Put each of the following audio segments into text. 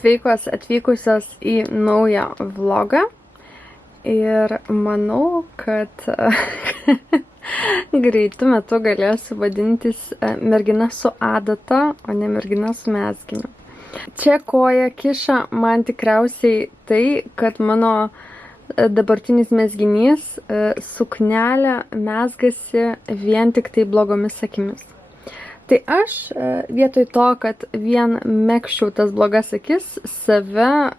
Sveikos atvykusios į naują vlogą ir manau, kad greitu metu galėsiu vadintis mergina su adata, o ne mergina su mezginiu. Čia koja kiša man tikriausiai tai, kad mano dabartinis mezginys suknelę mezgasi vien tik tai blogomis akimis. Tai aš vietoj to, kad vien megščiau tas blogas akis, save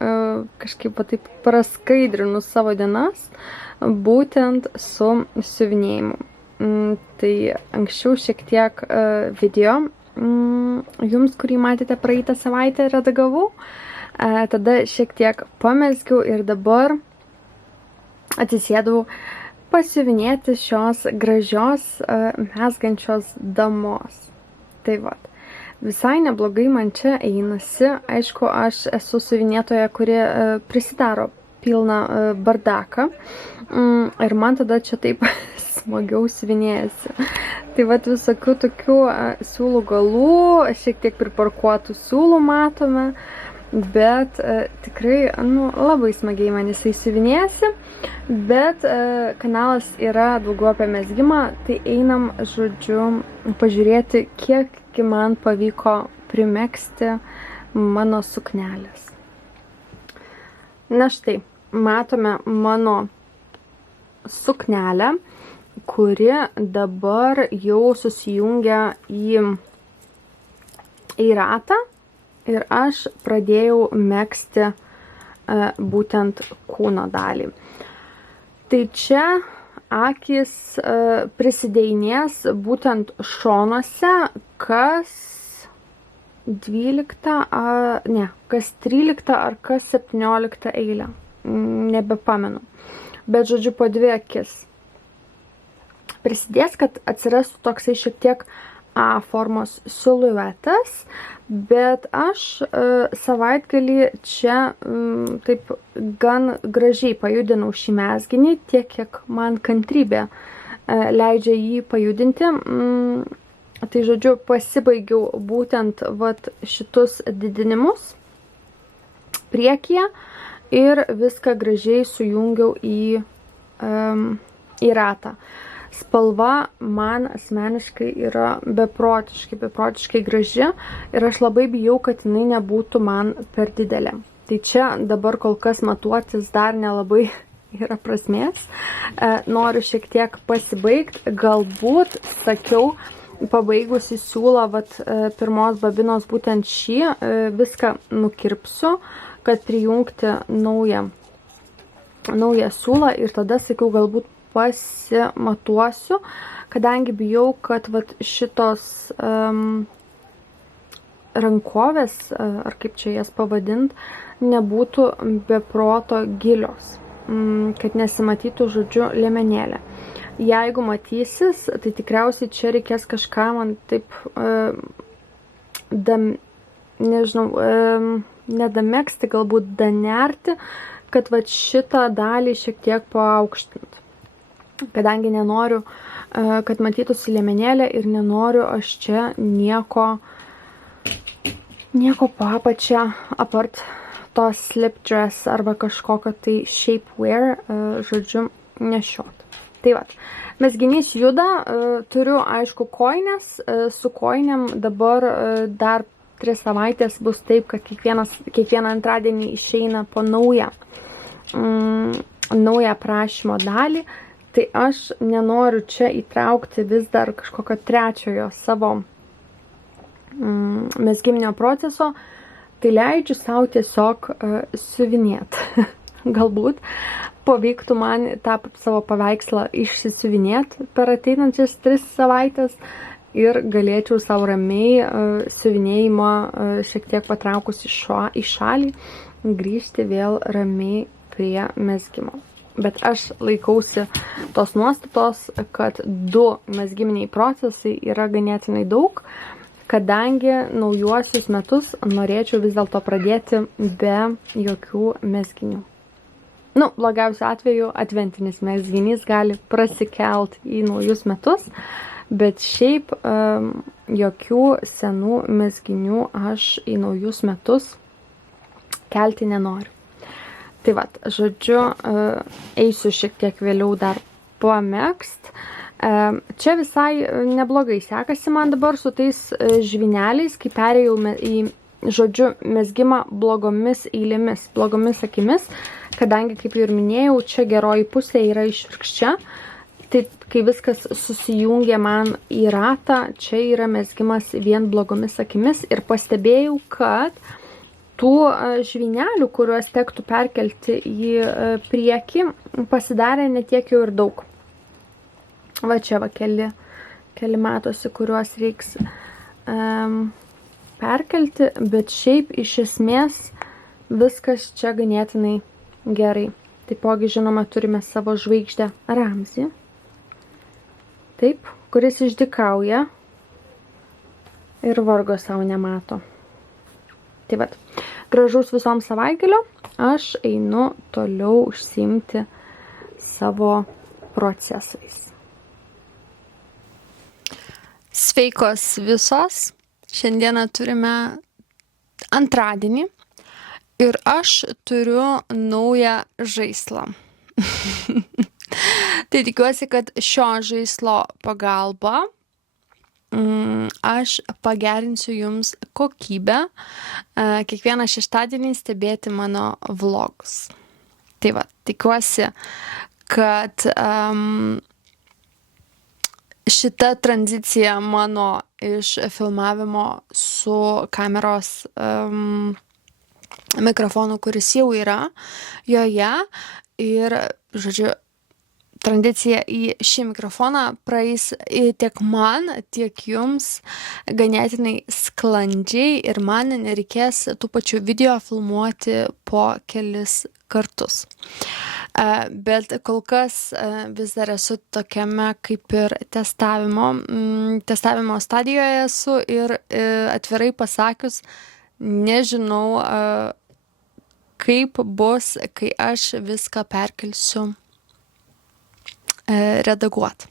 kažkaip taip praskaidrinu savo dienas, būtent su siuvinėjimu. Tai anksčiau šiek tiek video jums, kurį matėte praeitą savaitę, redagavau. Tada šiek tiek pamezgiau ir dabar atsisėdau pasiuvinėti šios gražios mezgančios damos. Tai vat, visai neblogai man čia einasi. Aišku, aš esu siuvinėtoja, kuri prisidaro pilną bardaką ir man tada čia taip smagiau siuvinėjasi. Tai vat visokių tokių siūlų galų, šiek tiek priparkuotų siūlų matome, bet tikrai labai smagiai man jisai siuvinėjasi. Bet kanalas yra daugiau apie mezgimą, tai einam, žodžiu, pažiūrėti, kiek man pavyko primegzti mano suknelės. Na štai, matome mano suknelę, kuri dabar jau susijungia į ratą ir aš pradėjau megzti būtent kūno dalį. Tai čia akys prisidėjinės būtent šonuose, kas 13 ar kas 17 eilę. Nebepamenu. Bet žodžiu, po dvi akis. Prisidės, kad atsirastų toksai šiek tiek A formos siluetas, bet aš savaitgalį čia taip gan gražiai pajudinau šį mezginį, tiek kiek man kantrybė leidžia jį pajudinti. Tai žodžiu, pasibaigiau būtent vat šitus didinimus priekyje ir viską gražiai sujungiau į ratą. Spalva man asmeniškai yra beprotiškai graži ir aš labai bijau, kad jinai nebūtų man per didelė. Tai čia dabar kol kas matuotis dar nelabai yra prasmės. Noriu šiek tiek pasibaigti. Galbūt, sakiau, pabaigusi siūlą pirmos babinos būtent šį, viską nukirpsiu, kad prijungti naują siūlą ir tada, sakiau, galbūt pasimatuosiu, kadangi bijau, kad šitos rankovės, ar kaip čia jas pavadint, nebūtų beproto gilios, kad nesimatytų, žodžiu, liemenėlė. Jeigu matysis, tai tikriausiai čia reikės kažką man taip, nedamegzti, galbūt danerti, kad šitą dalį šiek tiek paaukštinti. Kadangi nenoriu, kad matytųsi liemenėlė ir nenoriu aš čia nieko po apačia apart to slip dress arba kažkokio tai shapewear, žodžiu, nešiot. Tai vat, mezginys juda, turiu aišku kojines, su kojiniam dabar dar 3 savaitės bus taip, kad kiekvieną antradienį išeina po naują aprašymo dalį. Tai aš nenoriu čia įtraukti vis dar kažkokio trečiojo savo mezgiminio proceso, tai leidžiu savo tiesiog siuvinėti. Galbūt pavyktų man tą savo paveikslą išsisiuvinėti per ateinančias 3 savaitės ir galėčiau savo ramiai siuvinėjimą šiek tiek patraukus į šalį, grįžti vėl ramiai prie mezgimo. Bet aš laikausi tos nuostatos, kad 2 mezgiminiai procesai yra ganėtinai daug, kadangi naujuosius metus norėčiau vis dėlto pradėti be jokių mezginių. Blogiausiu atveju adventinis mezginys gali prasikelt į naujus metus, bet šiaip jokių senų mezginių aš į naujus metus kelti nenoriu. Tai vat, žodžiu, eisiu šiek tiek vėliau dar pamegzt. Čia visai neblogai sekasi man dabar su tais žvyneliais, kai perėjau į, žodžiu, mezgimą blogomis eilėmis, blogomis akimis, kadangi, kaip jau ir minėjau, čia geroji pusė yra išvirkščia. Tai kai viskas susijungia man į ratą, čia yra mezgimas vien blogomis akimis ir pastebėjau, kad tų žvynelių, kuriuos tektų perkelti į priekį, pasidarė netiek jau ir daug. Va čia va keli matosi, kuriuos reiks perkelti, bet šiaip iš esmės viskas čia ganėtinai gerai. Taipogi, žinoma, turime savo žvaigždę Ramzį. Taip, kuris išdykauja ir vargo savo nemato. Tai vat, gražaus visom savaitgalio, aš einu toliau užsiimti savo procesais. Sveikos visos, šiandieną turime antradienį ir aš turiu naują žaislą. Tai tikiuosi, kad šio žaislo pagalba aš pagerinsiu jums kokybę, kiekvieną šeštadienį stebėti mano vlogus. Tai va, tikiuosi, kad šita tranzicija mano iš filmavimo su kameros mikrofonu, kuris jau yra joje, ir, žodžiu, tranzicija į šį mikrofoną praeis tiek man, tiek jums ganėtinai sklandžiai ir man nereikės tų pačių video filmuoti po kelis kartus. Bet kol kas vis dar esu tokiame kaip ir testavimo stadijoje esu ir atvirai pasakius, nežinau, kaip bus, kai aš viską perkelsiu redaguot.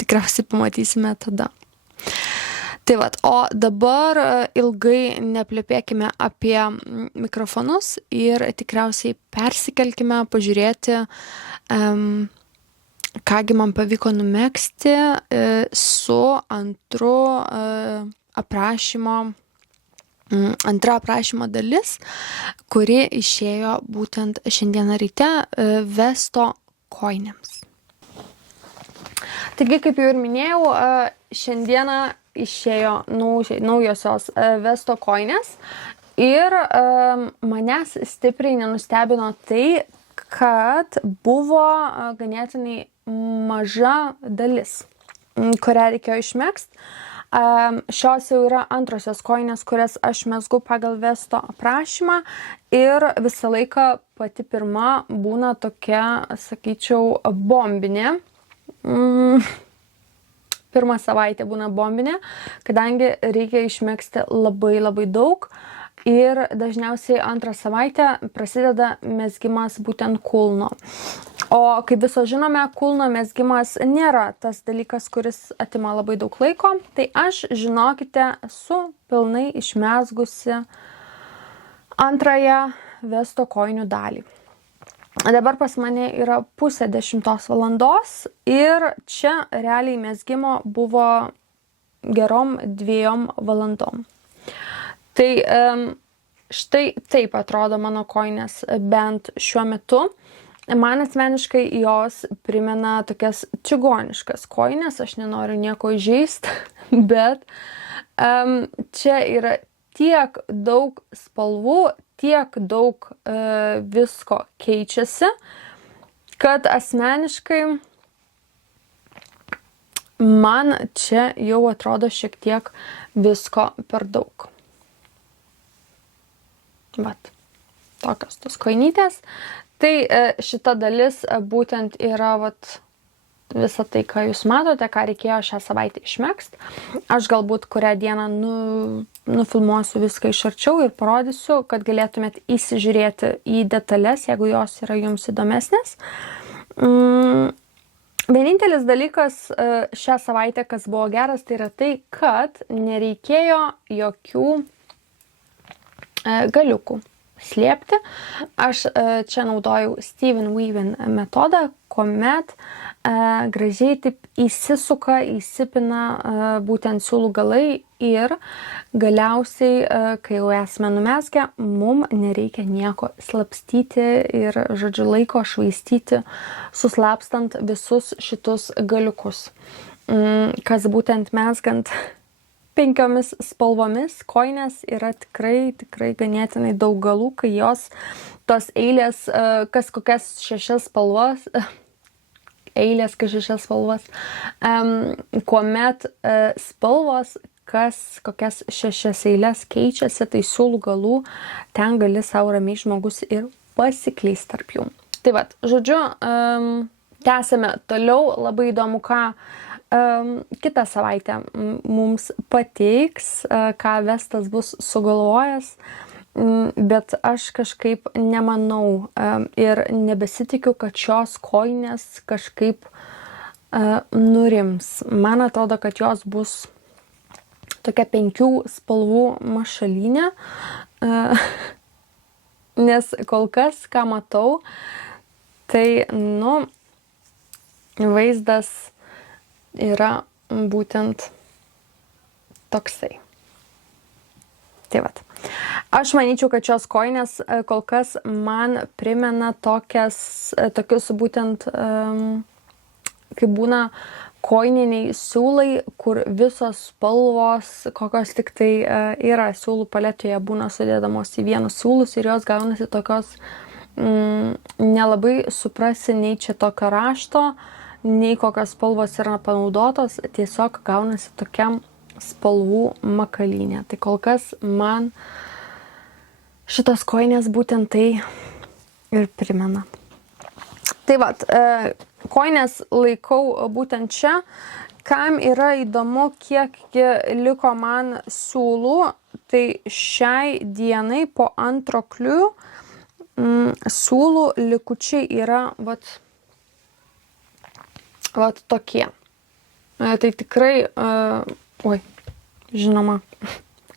Tikriausiai pamatysime tada. Tai vat, o dabar ilgai neplepėkime apie mikrofonus ir tikriausiai persikelkime pažiūrėti, kągi man pavyko numegzti su antra aprašymo dalis, kuri išėjo būtent šiandieną ryte vesto kojinėms. Taigi, kaip jau ir minėjau, šiandieną išėjo naujosios vesto kojinės ir manęs stipriai nenustebino tai, kad buvo ganėtinai maža dalis, kurią reikėjo išmegzt. Šios jau yra antrosios kojinės, kurias aš mezgu pagal vesto aprašymą ir visą laiką pati pirma būna tokia, sakyčiau, bombinė. Pirmą savaitę būna bombinė, kadangi reikia išmegzti labai daug ir dažniausiai antrą savaitę prasideda mezgimas būtent kulno. O kaip viso žinome, kulno mezgimas nėra tas dalykas, kuris atima labai daug laiko, tai aš, žinokite, esu pilnai išmezgusi antrąją vesto kojinių dalį. Dabar pas mane yra 9:30 valandos ir čia realiai mezgimo buvo gerom 2 valandom. Tai štai taip atrodo mano kojinės bent šiuo metu. Man asmeniškai jos primena tokias čigoniškas kojinės, aš nenoriu nieko įžeisti, bet čia yra tiek daug spalvų, tiek daug visko keičiasi, kad asmeniškai man čia jau atrodo šiek tiek visko per daug. Vat, tokios tos kojinytės. Tai šita dalis būtent yra visą tai, ką jūs matote, ką reikėjo šią savaitę išmegzt. Aš galbūt kurią dieną nufilmuosiu viską iš arčiau ir parodysiu, kad galėtumėt įsižiūrėti į detalės, jeigu jos yra jums įdomesnės. Vienintelis dalykas šią savaitę, kas buvo geras, tai yra tai, kad nereikėjo jokių galiukų. slėpti. Aš čia naudojau Steven Weaving metodą, kuomet gražiai taip įsipina būtent siūlų galai ir galiausiai, kai jau esame numezgę, mums nereikia nieko slapstyti ir, žodžiu, laiko švaistyti, suslapstant visus šitus galiukus. Kas būtent mezgant 5 spalvomis kojinės yra tikrai ganėtinai daug galų, kai jos tos eilės, kas kokias 6 spalvas, kuomet spalvos, kas kokias 6 eilės keičiasi, tai siūlų galų, ten gali savo ramiai žmogus ir pasiklysti tarp jų. Tai vat, žodžiu, tęsime toliau, labai įdomu, ką kitą savaitę mums pateiks, ką Vestas bus sugalvojęs, bet aš kažkaip nemanau ir nebesitikiu, kad šios kojinės kažkaip nurims. Man atrodo, kad jos bus tokia 5 spalvų mašalinė, nes kol kas, ką matau, tai, vaizdas yra būtent toksai. Tai vat. Aš manyčiau, kad šios kojinės kol kas man primena tokius būtent, kaip būna koininiai siūlai, kur visos spalvos, kokios tik tai yra siūlų paletoje, būna sudėdamos į vienus siūlus ir jos gaunasi tokios, nelabai suprasi nei čia tokio rašto, nei kokios spalvos yra panaudotos, tiesiog gaunasi tokiam spalvų makalynė. Tai kol kas man šitos kojinės būtent tai ir primena. Tai vat, kojinės laikau būtent čia. Kam yra įdomu, kiek liko man siūlų, tai šiai dienai po antro klių siūlų likučiai yra vat tokie. Tai tikrai, žinoma,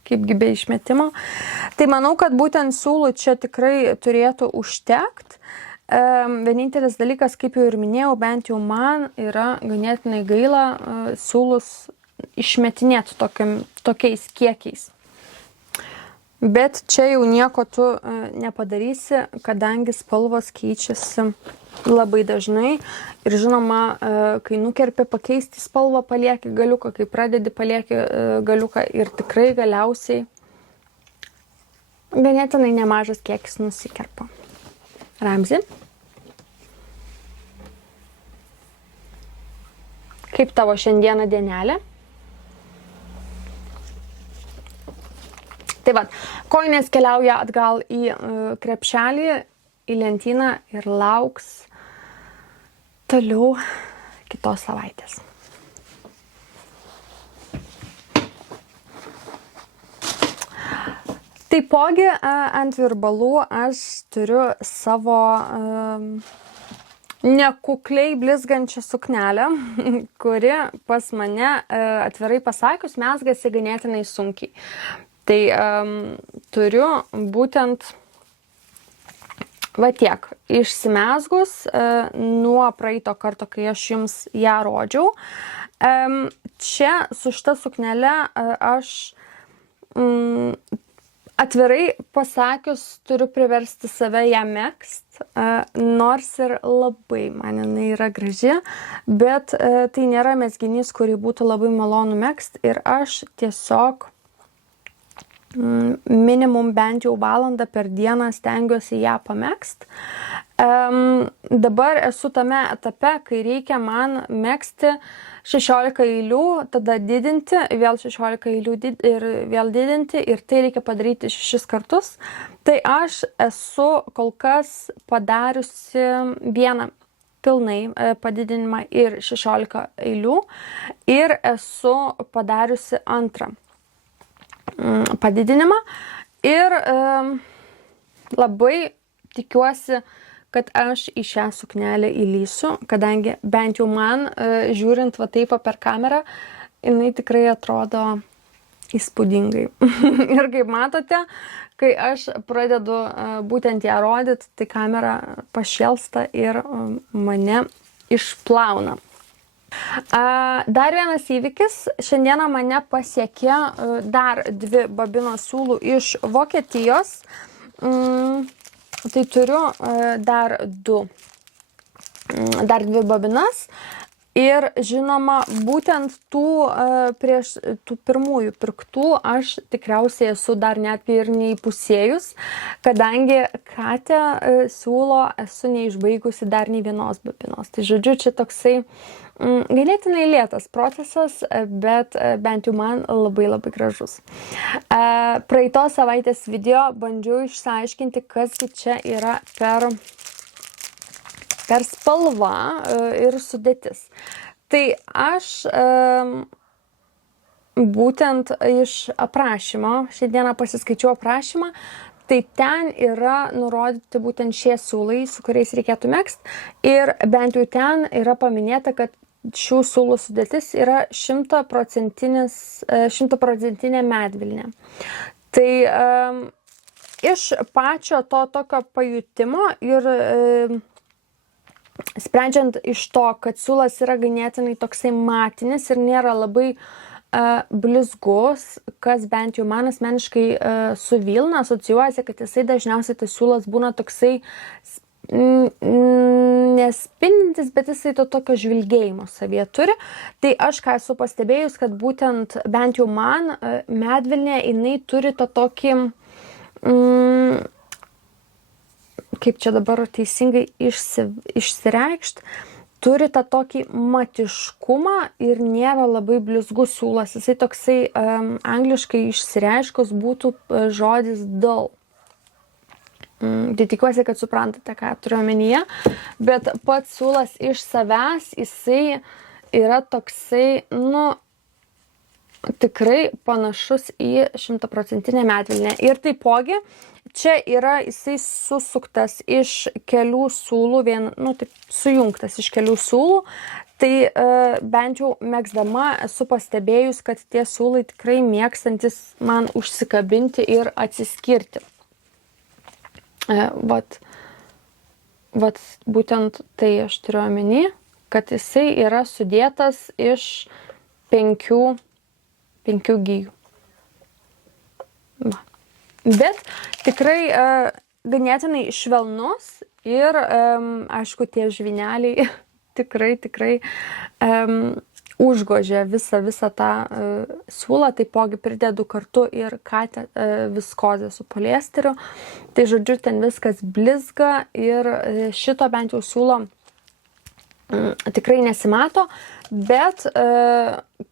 kaipgi be išmetimo. Tai manau, kad būtent siūlų čia tikrai turėtų užtekt. Vienintelis dalykas, kaip jau ir minėjau, bent jau man yra ganėtinai gaila siūlus išmetinėti tokiais kiekiais. Bet čia jau nieko tu nepadarysi, kadangi spalvos keičiasi labai dažnai. Ir žinoma, kai nukerpi, pakeisti spalvą, palieki galiuką, kai pradedi, palieki galiuką ir tikrai galiausiai ganėtinai nemažas kiekis nusikerpa. Ramzi, kaip tavo šiandieną dienelė? Tai vat, kojinės keliauja atgal į krepšelį, į lentyną ir lauks toliau kitos savaitės. Taipogi ant virbalų aš turiu savo nekukliai blizgančią suknelę, kuri pas mane, atvirai pasakius, mezgasi ganėtinai sunkiai. Tai turiu būtent tiek išsimezgus nuo praeito karto, kai aš jums ją rodžiau. Čia su šita suknele aš atvirai pasakius turiu priversti save ją megzt, nors ir labai man jinai yra graži, bet tai nėra mezginys, kurį būtų labai malonu megzt ir aš tiesiog minimum bent jau valandą per dieną stengiuosi ją pamegzt. Dabar esu tame etape, kai reikia man megzti 16 eilių, tada didinti, vėl 16 eilių ir vėl didinti ir tai reikia padaryti 6 kartus. Tai aš esu kol kas padariusi vieną pilnai padidinimą ir 16 eilių ir esu padariusi antrą padidinimą ir labai tikiuosi, kad aš į šią suknelę įlysiu, kadangi bent jau man, žiūrint va taip per kamerą, jinai tikrai atrodo įspūdingai. Ir kaip matote, kai aš pradedu būtent ją rodyti, tai kamera pašėlsta ir mane išplauna. Dar vienas įvykis. Šiandieną mane pasiekė dar 2 babinos siūlų iš Vokietijos. Tai turiu dar 2 babinas. Ir žinoma, būtent tų pirmųjų pirktų aš tikriausiai esu dar net ir neįpusėjus, kadangi Katė siūlo esu neišbaigusi dar nei vienos babinos. Tai žodžiu, čia toksai ganėtinai lėtas procesas, bet bent jau man labai labai gražus. Praeitos savaitės video bandžiau išsiaiškinti, kasgi čia yra per spalva ir sudėtis. Tai aš būtent iš aprašymo, šiandieną pasiskaičiau aprašymą, tai ten yra nurodyti būtent šie siūlai, su kuriais reikėtų megzti. Ir bent jau ten yra paminėta, kad šių siūlų sudėtis yra 100% medvilnė. Tai iš pačio to tokio pajutimo ir sprendžiant iš to, kad siūlas yra ganėtinai toksai matinis ir nėra labai blizgus, kas bent jau man asmeniškai su vilna asocijuojasi, kad jisai dažniausiai tas siūlas būna toksai nespindintis, bet jisai to tokio žvilgėjimo savyje turi. Tai aš ką esu pastebėjus, kad būtent bent jau man medvilnė, jinai turi tą tokį kaip čia dabar teisingai išsireikšt, turi tą tokį matiškumą ir nėra labai blizgus siūlas. Jisai toksai angliškai išsireiškus būtų žodis dull. Tai tikiuosi, kad suprantate, ką turiu omenyje, bet pats siūlas iš savęs, jisai yra toksai, tikrai panašus į 100% medvilnę. Ir taipogi, čia yra jisai susuktas iš kelių siūlų, taip sujungtas iš kelių siūlų. Tai bent jau megzdama esu pastebėjus, kad tie siūlai tikrai mėgstantis man užsikabinti ir atsiskirti. Vat būtent tai aš turiu omeny, kad jisai yra sudėtas iš 5 gijų. Bet tikrai ganėtinai švelnus ir, aišku, tie žvyneliai tikrai užgožia visą tą siūlą, taipogi pridedu kartu ir Katę viskozę su poliesteriu. Tai žodžiu, ten viskas blizga ir šito bent jau siūlo tikrai nesimato, bet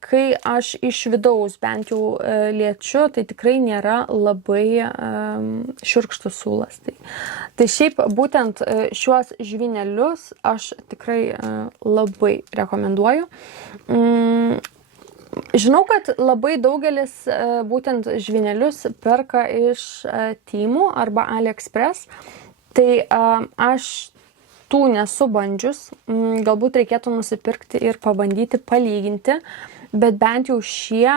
kai aš iš vidaus bent jau liečiu, tai tikrai nėra labai šiurkštus siūlas. Tai šiaip būtent šiuos žvynelius aš tikrai labai rekomenduoju. Žinau, kad labai daugelis būtent žvynelius perka iš Temu arba AliExpress, tai aš tų nesu bandžius, galbūt reikėtų nusipirkti ir pabandyti palyginti, bet bent jau šie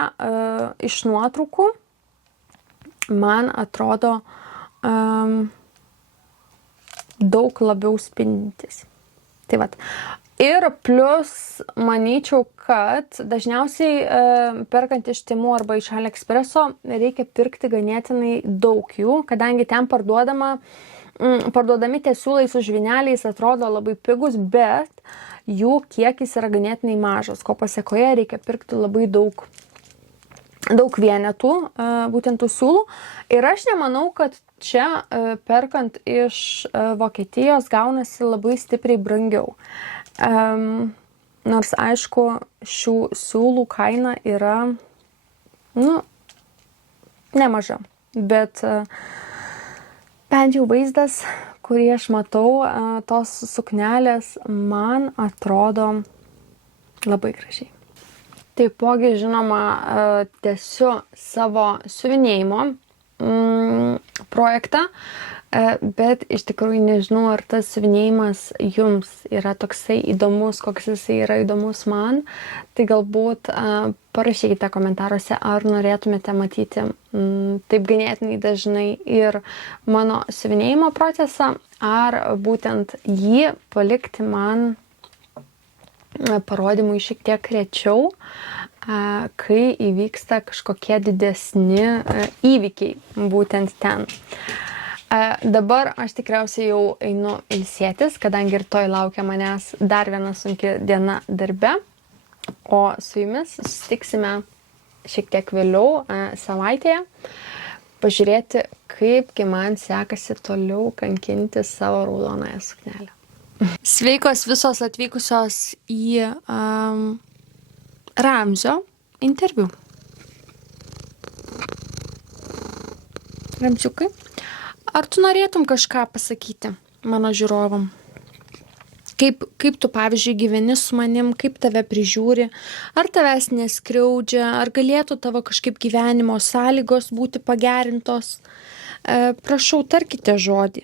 iš nuotraukų man atrodo daug labiau spindintis. Tai vat. Ir plus manyčiau, kad dažniausiai perkant iš Temu arba iš AliExpresso reikia pirkti ganėtinai daug jų, kadangi ten parduodami tie siūlai su žvyneliais atrodo labai pigus, bet jų kiekis yra ganėtinai mažas, ko pasiekoje reikia pirkti labai daug vienetų, būtent tų siūlų. Ir aš nemanau, kad čia perkant iš Vokietijos gaunasi labai stipriai brangiau. Nors aišku, šių siūlų kaina yra nemaža, bet bent jau vaizdas, kurį aš matau, tos suknelės man atrodo labai gražiai. Taipogi, žinoma, tęsiu savo siuvinėjimo projektą. Bet iš tikrųjų nežinau, ar tas siuvinėjimas jums yra toksai įdomus, koks jisai yra įdomus man. Tai galbūt parašykite komentaruose, ar norėtumėte matyti taip ganėtinai dažnai ir mano siuvinėjimo procesą, ar būtent jį palikti man parodymui šiek tiek rečiau, kai įvyksta kažkokie didesni įvykiai būtent ten. Dabar aš tikriausiai jau einu ilsėtis, kadangi ir toj laukia manęs dar viena sunki diena darbe, o su jumis susitiksime šiek tiek vėliau savaitėje, pažiūrėti, kaipgi man sekasi toliau kankinti savo raudonąją suknelę. Sveikos visos atvykusios į Ramzio interviu. Ramziukai, ar tu norėtum kažką pasakyti mano žiūrovam? Kaip tu, pavyzdžiui, gyveni su manim, kaip tave prižiūri, ar tavęs neskriaudžia, ar galėtų tavo kažkaip gyvenimo sąlygos būti pagerintos? Prašau, tarkite žodį.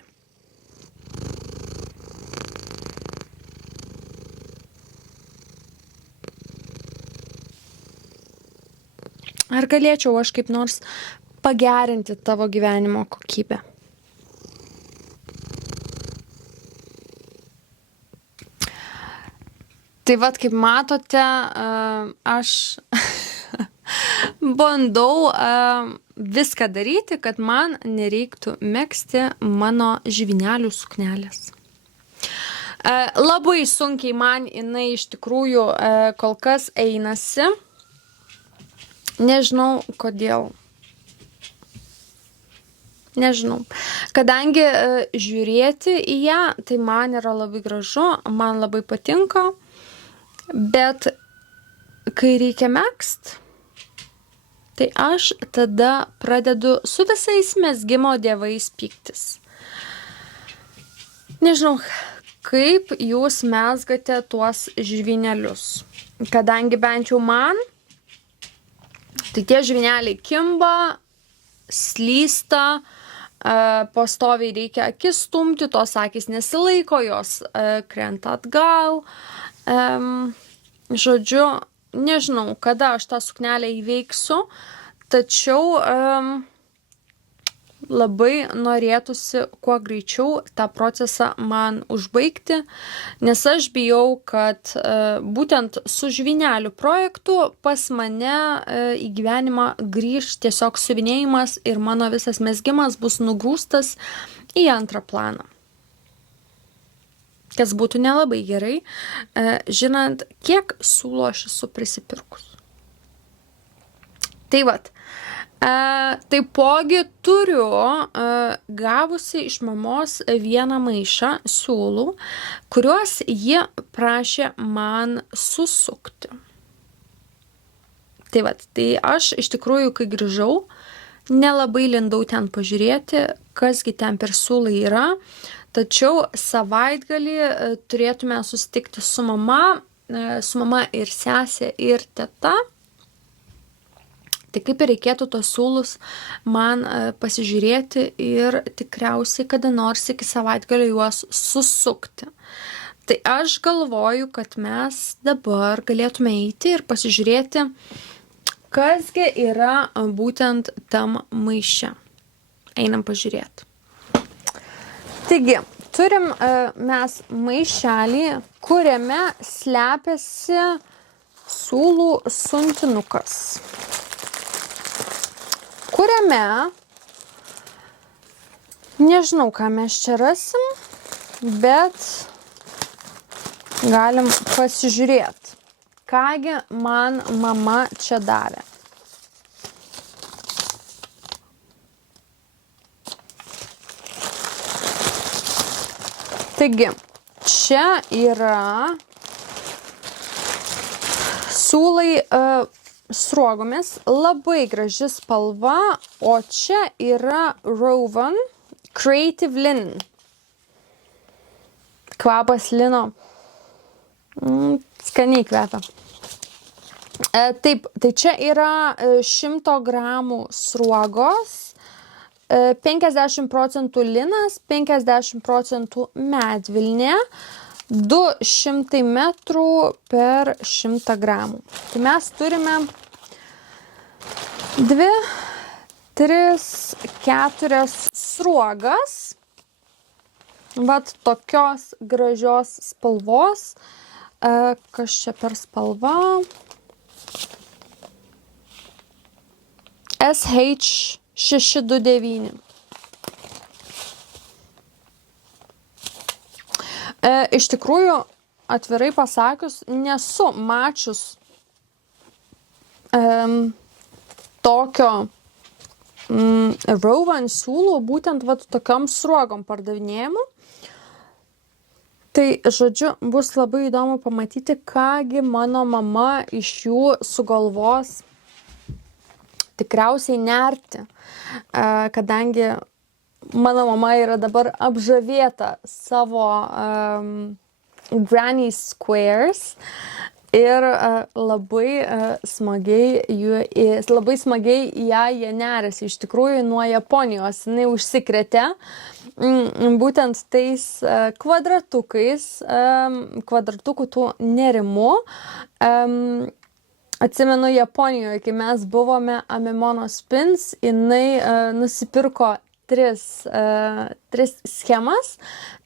Ar galėčiau aš kaip nors pagerinti tavo gyvenimo kokybę? Tai vat, kaip matote, aš bandau viską daryti, kad man nereiktų megzti mano žvynelių suknelės. Labai sunkiai man jinai iš tikrųjų kol kas einasi. Nežinau, kodėl. Nežinau. Kadangi žiūrėti į ją, tai man yra labai gražu, man labai patinka, bet kai reikia megzt, tai aš tada pradedu su visais mezgimo dievais pyktis. Nežinau, kaip jūs mezgate tuos žvynelius. Kadangi bent jau man, tai tie žvyneliai kimba, slysta, pastoviai reikia akis stumti, tos akys nesilaiko, jos krenta atgal. Žodžiu, nežinau, kada aš tą suknelę įveiksiu, tačiau labai norėtųsi kuo greičiau tą procesą man užbaigti, nes aš bijau, kad būtent su žvynelių projektu pas mane į gyvenimą grįž tiesiog siuvinėjimas ir mano visas mezgimas bus nugrūstas į antrą planą. Kas būtų nelabai gerai, žinant, kiek siūlo aš esu prisipirkus. Tai vat. Taipogi turiu gavusi iš mamos vieną maišą siūlų, kuriuos jie prašė man susukti. Tai vat, tai aš iš tikrųjų, kai grįžau, nelabai lindau ten pažiūrėti, kasgi ten per siūlai yra, tačiau savaitgalį turėtume susitikti su mama ir sesė ir teta. Tai kaip ir reikėtų tos siūlus man pasižiūrėti ir tikriausiai kada nors iki savaitgalio juos susukti. Tai aš galvoju, kad mes dabar galėtume eiti ir pasižiūrėti, kasgi yra būtent tam maiše. Einam pažiūrėti. Taigi, turim mes maišelį, kuriame slepiasi siūlų suntinukas. Kuriame, nežinau, ką mes čia rasim, bet galim pasižiūrėti, kągi man mama čia davė. Taigi, čia yra siūlai sruogomis, labai graži spalva, o čia yra Rowan Creative Linen. Kvapas lino. Skaniai kvepia. Taip, tai čia yra 100 gramų sruogos, 50% linas, 50% medvilnė, 200 metrų per 100 gramų. Tai mes turime 2, 3, 4 sruogas, vat tokios gražios spalvos. Kas čia per spalva? SH629. Iš tikrųjų, atvirai pasakius, nesu mačius tokio Rowan siūlų būtent vat tokiom sruogom pardavinėjimų. Tai, žodžiu, bus labai įdomu pamatyti, kągi mano mama iš jų sugalvos tikriausiai nerti, kadangi mano mama yra dabar apžavėta savo Granny Squares ir labai smagiai jie nerėsi. Iš tikrųjų, nuo Japonijos jinai užsikrėtė būtent tais kvadratukų tų nerimų. Atsimenu, Japonijoje, kai mes buvome Amimono Spins, jinai nusipirko 3 schemas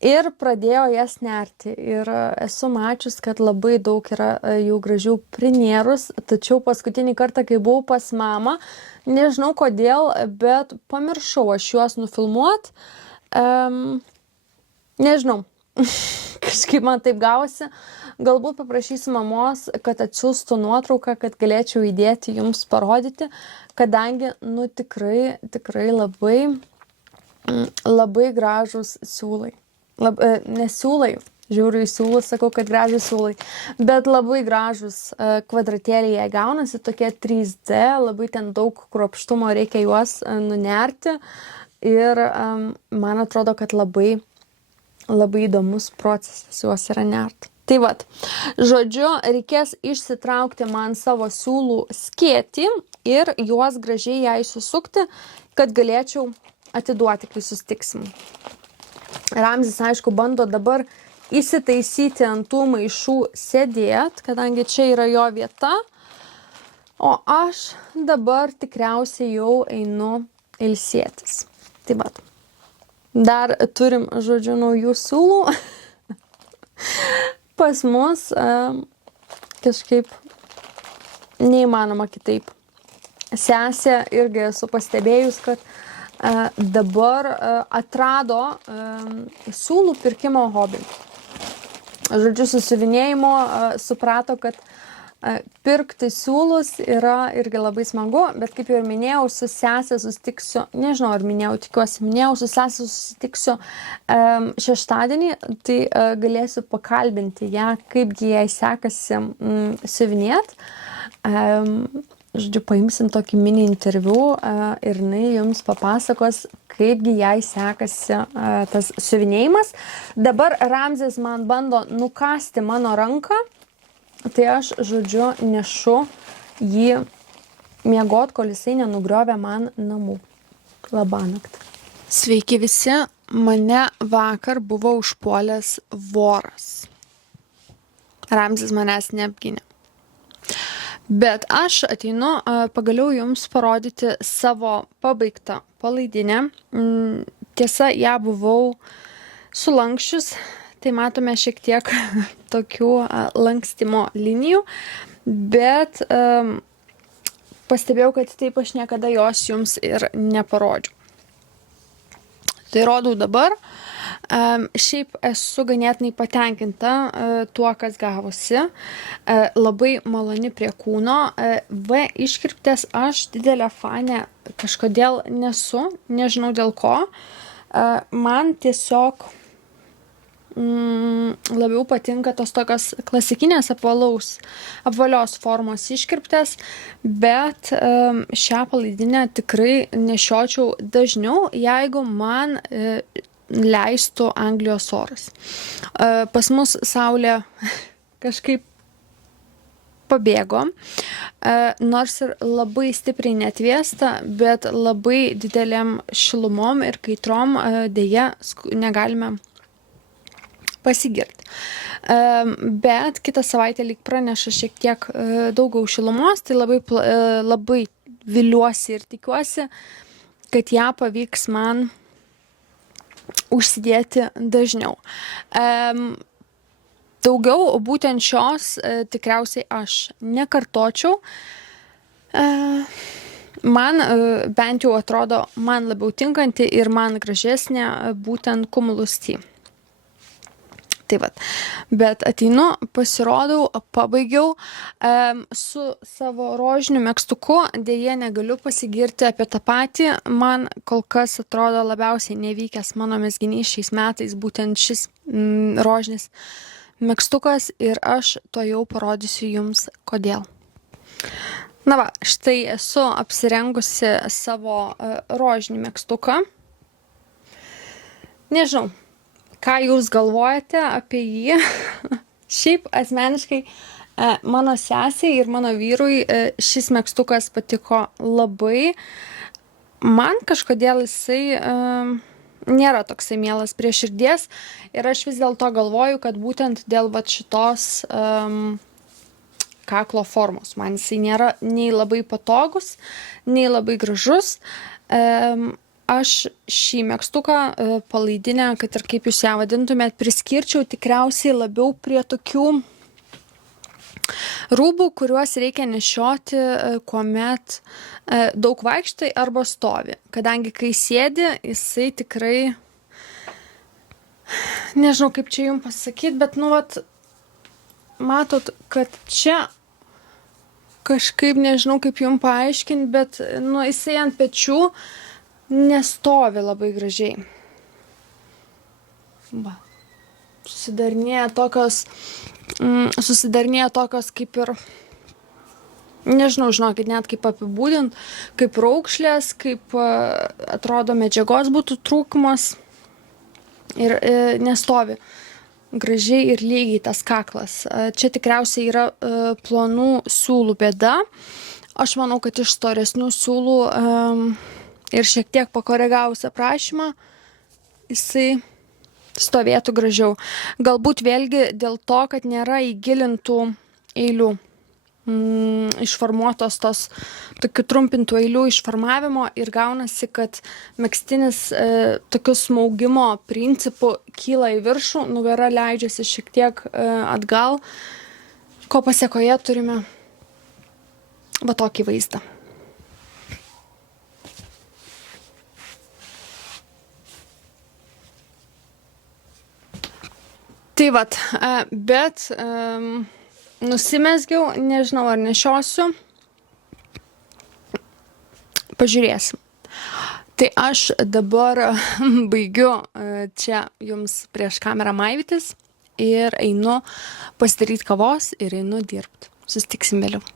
ir pradėjo jas nerti. Ir esu mačius, kad labai daug yra jų gražių prinėrus, tačiau paskutinį kartą, kai buvau pas mamą, nežinau kodėl, bet pamiršau aš juos nufilmuot. Nežinau, kažkaip man taip gavosi. Galbūt paprašysiu mamos, kad atsiųstų nuotrauką, kad galėčiau įdėti jums parodyti, kadangi, tikrai labai gražus siūlai. Nesiūlai, žiūriu į siūlus, sakau, kad gražus siūlai, bet labai gražus kvadratėliai jie gaunasi, tokie 3D, labai ten daug kruopštumo reikia juos nunerti ir man atrodo, kad labai įdomus procesas juos yra nerti. Tai vat, žodžiu, reikės išsitraukti man savo siūlų skėtį ir juos gražiai jai susukti, kad galėčiau atiduoti, kai sustiksim. Ramzis, aišku, bando dabar įsitaisyti ant tų maišų sėdėt, kadangi čia yra jo vieta, o aš dabar tikriausiai jau einu ilsėtis. Tai vat, dar turim, žodžiu, naujų siūlų. Pas mus kažkaip neįmanoma kitaip. Sesė irgi esu pastebėjus, kad dabar atrado siūlų pirkimo hobį. Žodžiu, susiuvinėjimo suprato, kad pirkti siūlus yra irgi labai smagu, bet kaip jau ir minėjau, su sesė susitiksiu, nežinau, ar minėjau, su sesė susitiksiu šeštadienį, tai galėsiu pakalbinti ją, kaipgi jai sekasi siuvinėt. Žodžiu, paimsim tokį mini interviu ir jinai jums papasakos, kaipgi jai sekasi tas siuvinėjimas. Dabar Ramzis man bando nukasti mano ranką. Tai aš, žodžiu, nešu jį miegot, kol jisai nenugriovė man namų. Labanakt. Sveiki visi, mane vakar buvo užpuolęs voras. Ramzis manęs neapgynė. Bet aš ateinu pagaliau jums parodyti savo pabaigtą palaidinę. Tiesa, ją buvau sulanksčius. Tai matome šiek tiek tokių lankstymo linijų, bet pastebėjau, kad taip aš niekada jos jums ir neparodžiau. Tai rodau dabar. Šiaip esu ganėtinai patenkinta tuo, kas gavosi. Labai maloni prie kūno. V iškirptės aš didelė fanė kažkodėl nesu, nežinau dėl ko. Man tiesiog labiau patinka tos tokios klasikinės apvalios formos iškirptės, bet šią palaidinę tikrai nešiočiau dažniau, jeigu man leistų Anglijos oras. Pas mus saulė kažkaip pabėgo, nors ir labai stipriai netvėsta, bet labai dideliam šilumom ir kaitrom dėja negalime pasigirti. Bet kitą savaitę lyg praneša šiek tiek daugiau šilumos, tai labai viliuosi ir tikiuosi, kad ją pavyks man užsidėti dažniau. Daugiau būtent šios tikriausiai aš nekartočiau. Man bent jau atrodo man labiau tinkanti ir man gražesnė būtent Cumulus Tea. Tai vat. Bet ateinu, pasirodau, pabaigiau su savo rožiniu megztuku, dėja negaliu pasigirti apie tą patį. Man kol kas atrodo labiausiai nevykęs mano mezginys šiais metais, būtent šis rožinis megztukas ir aš to jau parodysiu jums kodėl. Na va, štai esu apsirengusi savo rožinį megztuką. Nežinau, ką jūs galvojate apie jį. Šiaip asmeniškai mano sesiai ir mano vyrui šis megztukas patiko labai. Man kažkodėl jisai nėra toksai mielas prie širdies ir aš vis dėlto galvoju, kad būtent dėl vat šitos kaklo formos. Man jisai nėra nei labai patogus, nei labai gražus. Aš šį megztuką palaidinę, kad ir kaip jūs ją vadintumėt, priskirčiau tikriausiai labiau prie tokių rūbų, kuriuos reikia nešioti, kuomet daug vaikštai arba stovi. Kadangi kai sėdi, jisai tikrai, nežinau kaip čia jums pasakyti, bet matot, kad čia kažkaip nežinau kaip jums paaiškinti, bet jisai ant pečių nestovi labai gražiai. Susidarinėja tokios kaip ir, nežinau, žinokit, net kaip apibūdint, kaip raukšlės, kaip atrodo medžiagos būtų trūkumas ir nestovi gražiai ir lygiai tas kaklas. Čia tikriausiai yra plonų siūlų bėda. Aš manau, kad iš storesnių siūlų ir šiek tiek pakoregavus aprašymą, jisai stovėtų gražiau. Galbūt vėlgi dėl to, kad nėra įgilintų eilių, išformuotos tos tokių trumpintų eilių išformavimo ir gaunasi, kad megztinis tokiu smaugimo principu kyla į viršų, nugara leidžiasi šiek tiek atgal, ko pasėkoje turime va tokį vaizdą. Tai vat, bet nusimezgiau, nežinau ar nešiosiu, pažiūrėsim. Tai aš dabar baigiu čia jums prieš kamerą maivytis ir einu pasidaryti kavos ir einu dirbti. Susitiksim vėliau.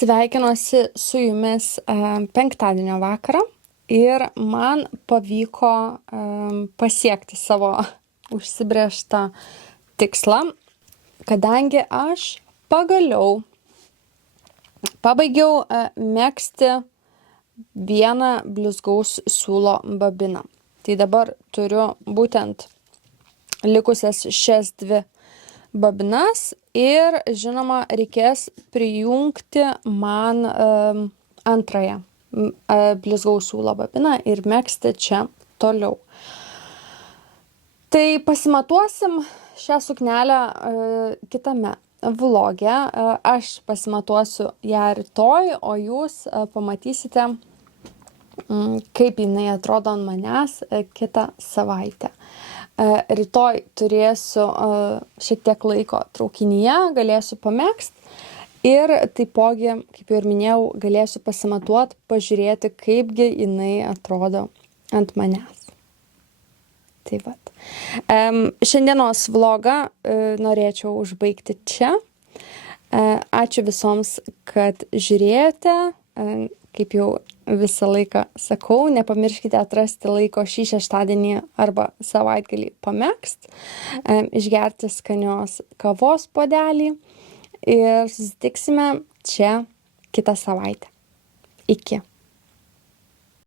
Sveikinuosi su jumis penktadienio vakarą ir man pavyko pasiekti savo užsibrėžtą tikslą. kadangi aš pagaliau pabaigiau megzti vieną blizgaus siūlo babiną. Tai dabar turiu būtent likusias šias 2 babinas ir, žinoma, reikės prijungti man antrąją blizgaus siūlo babiną ir megzti čia toliau. Tai pasimatuosim šią suknelę kitame vloge. Aš pasimatuosiu ją rytoj, o jūs pamatysite, kaip jinai atrodo ant manęs kitą savaitę. Rytoj turėsiu šiek tiek laiko traukinyje, galėsiu pamegzti ir taipogi, kaip jau ir minėjau, galėsiu pasimatuoti, pažiūrėti, kaipgi jinai atrodo ant manęs. Tai vat. Šiandienos vlogą norėčiau užbaigti čia. Ačiū visoms, kad žiūrėjote. Kaip jau visą laiką sakau, nepamirškite atrasti laiko šį šeštadienį arba savaitgalį pamegzti, išgerti skanios kavos puodelį ir susitiksime čia kitą savaitę. Iki.